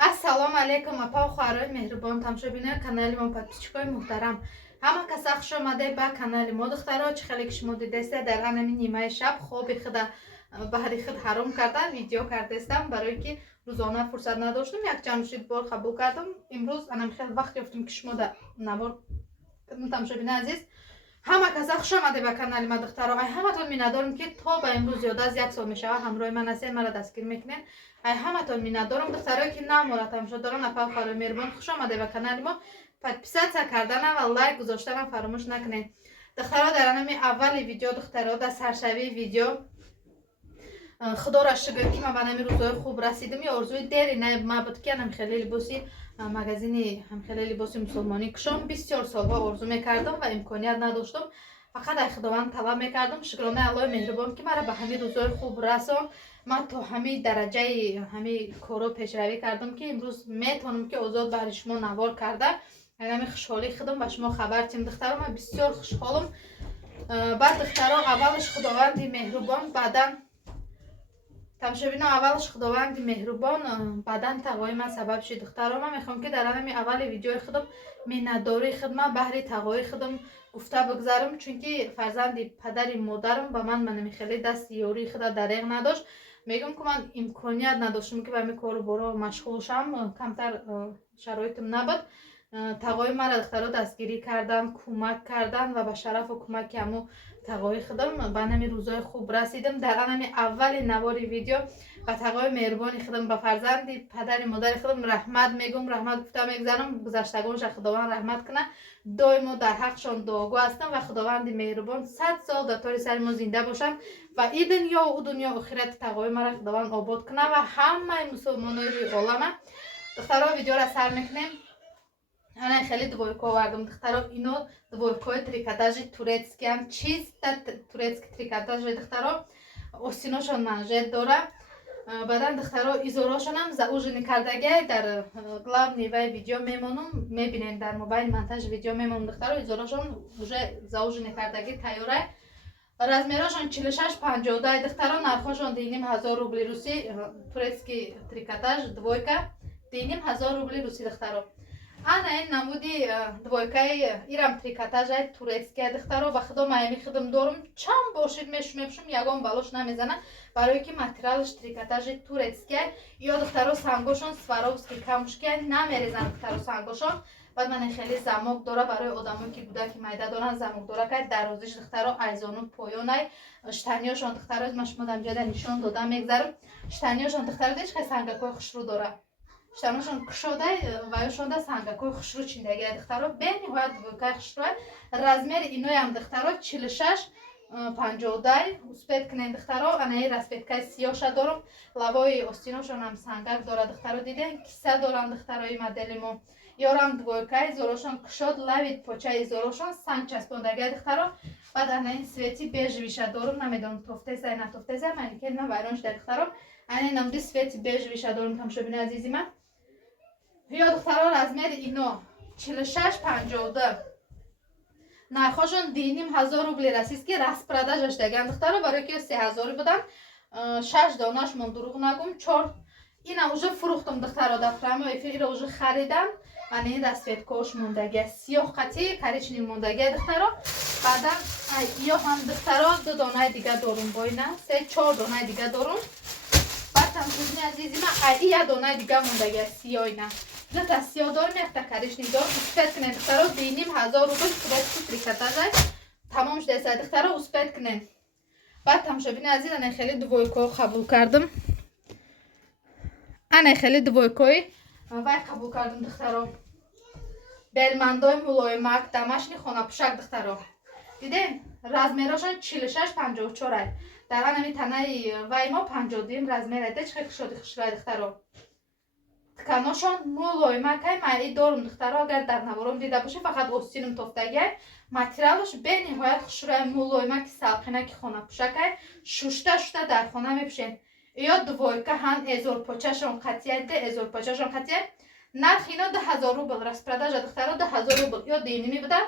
Ассалому алейкум, апа хӯрои меҳрубон, тамошобинои канали мо, подписчикои муҳтарам. Ҳама каса хуш омадед ба канали мо. Духтаро, чӣ хеле ки шумо дидестед, дар ҳамин нимаи шаб хоби худа баҳри худ ҳаром карда видео кардестам, барои ки рӯзона фурсат надоштум. Якчанд бор қабул кардам. Имрӯз анам хел вақт ёфтем ки шумо да навор тамошобинои азиз, ҳама каса хуш омадед ба канали мо. Духтаро, ай ҳаматон миннатдорам ки то ба имрӯз зиёда аз 1 сол мешавад ҳамроҳи ман ҳастед, маро дастгир мекунед. ай ҳаматон миннатдорам. Духтарои ки намора тамошо доран, апа хӯрои меҳрубон, хуш омадед ба канали мо. Подписатсия карданам ва лайк гузоштанам фаромӯш накунед. Духтаро, дар анами аввали видео, духтаро, дар саршавии видео, худоро шукр ки ман ба нами рӯзои хуб расидам. ё орзуи дери ма буд ки анам хеле либоси магазини ҳамхеле либоси мусулмонӣ кушом бисёр солҳо орзу мекардам ва имконият надоштам. Фақат ай худованд талаб мекардам. Шукронаи Аллоҳи меҳрубон ки маро ба ҳамин рӯзои хуб расон. Ман то ҳамин дараҷаи ҳамин коро пешравӣ кардам ки имрӯз метавонам ки озод баҳри шумо навор карда ҳамин хушҳолии худам ба шумо хабар диҳам. Духтаро, ман бисёр хушҳолам. баъд духтаро, аввалаш худованди меҳрубон, баъдан тамошобино, аввалаш худованди меҳрубон, баъдан тағои ман сабаб шид. Духтаро, ман мехоҳам ки дар ҳамин аввали видеои худам миннатдории худам баҳри тағои худам гуфта бигзарам, чунки фарзанди падари модарам ба ман манами хеле дасти ёрии худа дареғ надошт. мегӯям ки ман имконият надоштам ки ба ҳамин кору боро машғул шавам, камтар шароитам набуд. тағои маро духтаро дастгирӣ кардан, кӯмак кардан ва ба шарафу кӯмаки ҳамун тағои худам ба нами рӯзои хуб расидам. дар анами аввали навори видео ба тағои меҳрубони худам, ба фарзанди падари модари худам раҳмат мегӯям, раҳмат гуфта мегзарам. гузаштагонша худованд раҳмат кунад. доимо дар ҳаққшон дуогӯ ҳастам ва худованди меҳрубон 100 сол дар тори сари мо зинда бошад ва и дунё у дунё охирати тағои маро худованд обод кунад ва ҳамаи мусулмонои рӯи олама. духтаро, видеоро сар мекунем. ана хеле двойко овардам. духтаро, ино двойкои трикотажи турецкиам, чиста турецки трикотажи. духтаро, остиношон манжет дора. баъдан духтаро, изорошонам заужини кардагиай дар главни вай видео мемонам, мебинем дар мобайли монтаж видео мемонам. духтаро, изорошон уже заужини кардаги тайёрай. размерошон 46-52. духтаро, нархошон диним 1000 рубли русӣ. турецки трикотаж двойка диним 1000 рубли русӣ. духтаро, ана ин намуди двойкаи ирам трикотажай турецкия. духтаро, ба худо майми худам дорам, чанд бошид мепушум, ягон балош намезана, барои ки материалаш трикотажи турецкия. ё духтаро, сангошон сваровски камушкия, намерезан духтаро сангошон. баъд ман хеле замок дора, барои одамое ки кудаки майда доранд замок дора кай. дарозиш духтаро айзону поёнай. штаниёшон духтаро, ман шумо дар ҷода нишон додам мегзарам. штаниёшон духтаро диш хай сангакои хушрӯ дора. штаношон кушодай ва ёшонда сангакои хушрӯ чиндагиа. духтаро, бениҳоят двойкаи хушрӯ. размери иноям духтаро 46-50. успед кунед духтаро. анаи распеткаи сиёша дорам. лавои остиношонам сангак дора. духтаро, дидем киса дорам духтарои модели мо. ёрам двойкаи изорошон кушод, лави почаи изорошон санг часпондагиа. духтаро, баъд анаи свети бежвиша дорам. намедонам тофтесай натофтесай, манекен на вайрон шуда. духтаро, анаи намуди свети бежвиша дорам. тамошобини азизи ман, ё духтаро, размери ино 46-52. нархошон диним 1000 рубли расист ки распродажаш даган. духтаро, барои ки 3000 будан, 6 донаш мон, дуруғ нагум, 4. ина уже фурӯхтам духтаро, дар прямой эфир иро уже харидам. ана ин расветкош мондагия, сиёҳ қатӣ коричнев мондагия. духтаро, баъдан ё ҳам духтаро 2 донаи дига дорум, бойна 3-4 донаи дига дорум. баъд тамошобини азизи ман, ия донаи дига мондагия сиёина. дута сиёҳ дорим, якта коричнев дорум. успед кунед духтаро, диним 1000 рубли турецки трикотажай тамом шудааст. духтаро, успед кунед. баъд тамошобини азиз, ана хеле двойко қабул кардам. ана хеле двойкои вай қабул кардам. духтаро, белмандои мулоимак, домашний хонапӯшак. духтаро, дидем размерошон 46-54. дар анами танаи вай мо 52 размер аида. чихел кушоди хушрӯй. духтаро, тканошон мулоимакай майи дорум. духтаро, агар дар навором дида бошед, фақат остинам тофтагиай. материалаш бениҳоят хушрӯй, мулоимаки салқинаки хонапӯшакай. шушта дар хона мепӯшед. ё двойка ҳан эзорпочашон қатия. де эзорпочашон қатия. нархи ино 2000 рубл распродажа. духтаро, 2000 рубл. ё диними буда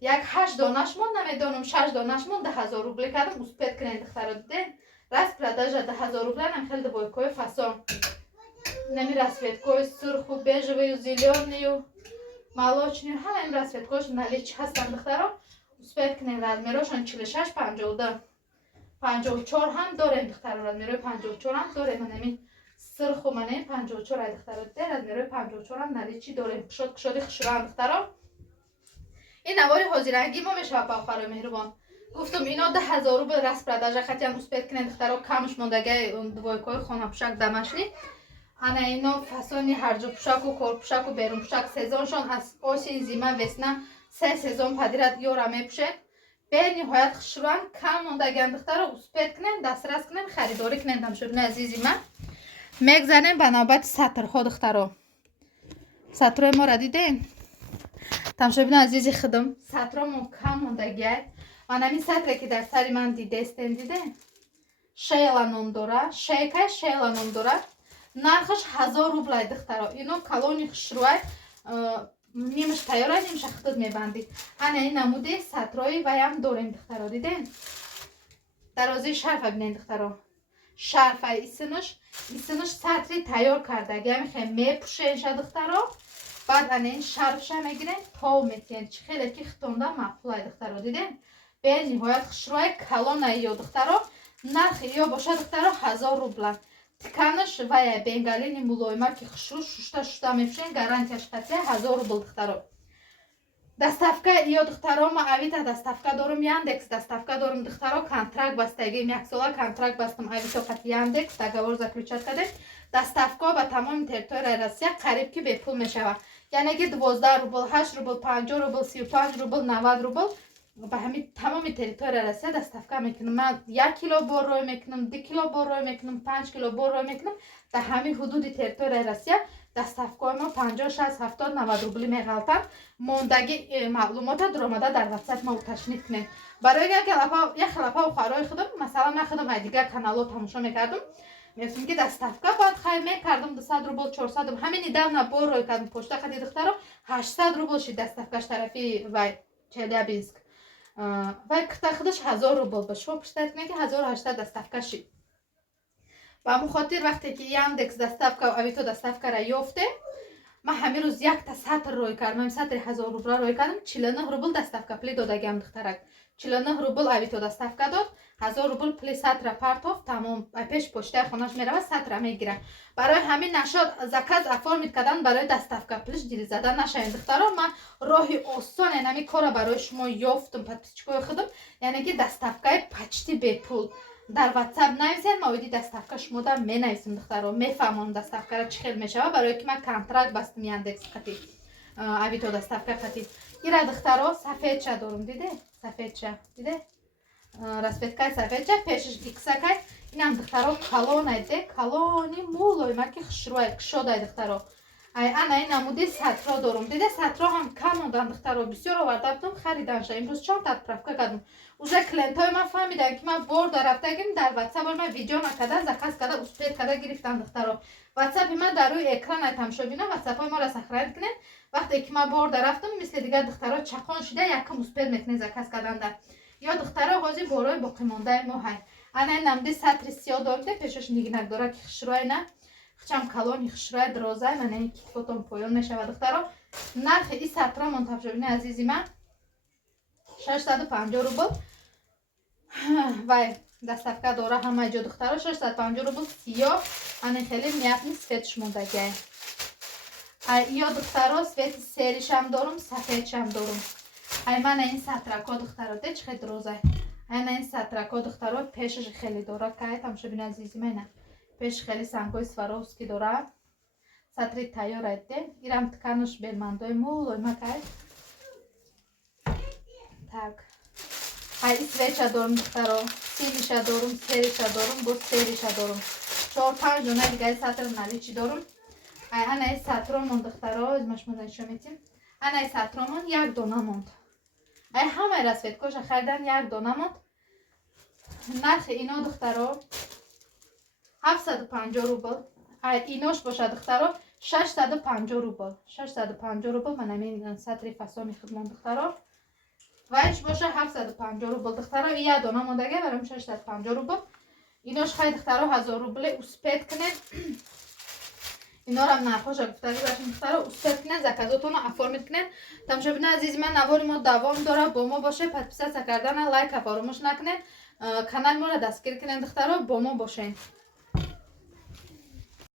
як 8 донаш мон, намедонам 6 донаш мон, 2000 рубли кардам. успед кунед духтаро, де распродажа 2000 рубли. нам хел двойкои фасон. нами расцветкой сырху, бежевую, зеленую, молочную. Ҳама им расцветкош наличи ҳастанд духтаро. Успеет кунем размерошон 46, 52, 54 ҳам дорем духтаро. Размерои 54 ҳам дорем. Нами сырху манем 54 ай духтаро. Де размерои 54 ҳам наличи дорем. Кушоди хушран духтаро. ин навори ҳозиранги мо мешава павхаро меҳрубон. Гуфтум ино 10,000 рубл раст продажа. Хатиан успеет кунем духтаро. Камш мондагаи двойкои хонапушак домашний. Ана ино фасони ҳарҷу пушаку, корпушаку, берун пушак сезоншон аз осин, зима, весна 3 сезон падирад ёра мепушед. Бениҳоят хушран кам мондагиан духтаро. Успеет кунем, дастрас кунем, харидорӣ кунем. Тамошобини азизи ман. Мегзанем ба навбати сатрҳо духтаро. Сатрои моро дидем? Тамошобини азизи худам, сатро мо кам мондагиай. Ва намин сатре ки дар сари ман дидестем дидем. Шейла ном дора, шейкай шейла ном дора. Нархаш 1000 рублай духтаро. Ино калони хушруай нимаш тайёрай, нимаша худуд мебандид. Ана ин намуди сатрои ваям дорем духтаро. Дидем? Дарозии шарфа бинем духтаро. Шарфа исинуш сатри тайёр кардаги. Ами хем мепушенша духтаро. Баъд ана ин шарфша мегирем тов метиен. Чи хеле ки хитонда мақбулай духтаро. Дидем? Бениҳоят хушруай калонай ё духтаро. Нархи ё боша духтаро 1000 рублай. Тиканаш вая бенгалини мулоима ки хушру шушта мепушен гарантияш қатия 1000 рубл духтаро. Доставка ё духтаро ма авита доставка дорум, Яндекс доставка дорум духтаро. Контракт бастагим 1 сола контракт бастам авито қати Яндекс договор заключат кардем. Доставка ба тамоми территорияи Россия қариб ки бепул мешава. Яъне ки 12 рубл, 8 рубл, 50 рубл, 35 рубл, 90 рубл ба ҳамин тамоми территорияи Россия доставка мекунам. Ман 1 кило бор рой мекунам, 2 кило бор рой мекунам, 5 кило бор рой мекунам. Дар ҳамин ҳудуди территорияи Россия доставкаи мо 50, 60, 70, 90 рубли меғалтанд. Мондаги маълумота дуромада дар WhatsApp мо уташнид кунем. Барои як лапа ухарои худам, масалан ман худам ай дигар каналҳо тамошо мекардам. Мефтум ки доставка баъд хайр мекардам 200 рубл, 400 рубл. Ҳамини давна бор рой кардам почта қати духтаро 800 рубл шид доставкаш тарафи вай Челябинск. Вай кита худаш 1000 рубл ба шумо представь кунед ки 1800 доставка шид. Ба ҳамин хотир вақте ки Яндекс доставка ва авито доставкаро ёфтем, ман ҳамин рӯз якта сатр рой кардам. Сатри 1000 рубл рой кардам. 49 рубл доставка пли додагиам духтарак. 49 рубл авито доставка дод, 1000 рубл пли сатра партов, тамом пеш почтаи хонаш мерава, сатра мегира. Барои ҳамин нашод заказ оформид кардан барои доставка плиш дил задан нашавед духтаро. Ман роҳи осоне нами кора барои шумо ёфтам подписчикои худам. Яъне ки доставкаи почти бепул. Дар WhatsApp нависед, ма оиди доставка шумо дар менависам духтаро. Мефаҳмам доставкаро чӣ хел мешава, барои ки ман контракт бастам Яндекс қати авито доставка қати. Ира духтаро сафедча дорум, диде? Сафедча, диде? Расцветкаи сафедча, пешаш гиксакай. Инам духтаро калонай, де? Калони мулой, маки хушруай, кушодай духтаро. Ай ана ин намуди сатро дорум, диде? Сатро ҳам кам мондан духтаро, бисёр оварда будам хариданша. Имрӯз чанд отправка кардам. Уже клиентои ман фаҳмидан ки ман бор дарафтагим дар WhatsApp ман видео накарда, заказ карда, успеет карда гирифтам духтаро. WhatsApp ман дар рӯи экран ай тамошобина, WhatsApp-ои моро сохранид кунед. Вақте ки ман бор дарафтам, мисли дигар духтаро чақон шида, якам успеет мекунед заказ карданда. Ё духтаро ҳозир борои боқимондаи мо ҳай. Ана ин намуди сатри сиёҳ дорда, пешаш нигнак дора ки хушруай на. Хичам калони хушруай дрозай, ман ин ки фотом поён мешава духтаро. Нархи ин сатромон тамошобини азизи ман 650 рубл. Вай доставка дора ҳамаи ҷо духтаро 650 рубл сиёҳ. Ани хеле мятни светш мондагиай. Ай ё духтаро свети серишам дорум, сафедшам дорум. Ай мана ин сатрако духтаро де чӣ хел дрозай. Ай на ин сатрако духтаро пешаш хеле дора кай тамошобини азизи мена. Пеш хеле сангои Сваровски дора. Сатри тайёр айде. Ирам тканаш белмандои мулой макай. Так. Ай ин свеча дорум духтаро. Синиша дорум, сериша дорум, бо сериша дорум. 4-5 дона дигаи сатр наличи дорум. Ай ана ин сатромон духтаро, измаш мазаншо метим. Ана ин сатромон 1 дона монд. Ай ҳамаи расветкоша харидан 1 дона монд. Нархи ино духтаро 750 рубл. Ай инош боша духтаро 650 рубл. 650 рубл ман амин сатри фасони худмон духтаро. Вайш боша 750 рубл духтаро. 1 дона мондаге барам 650 рубл. Инош хай духтаро 1000 рубли успеет кунед. Инора нархоша гуфтаги башин духтаро устед кунед, заказотонро оформид кунед. Тамошобина азизи ман, навори мо давом дора, бо мо бошед, подписаться кардана, лайка фаромӯш накунед, канали моро дастгир кунед духтаро, бо мо бошед.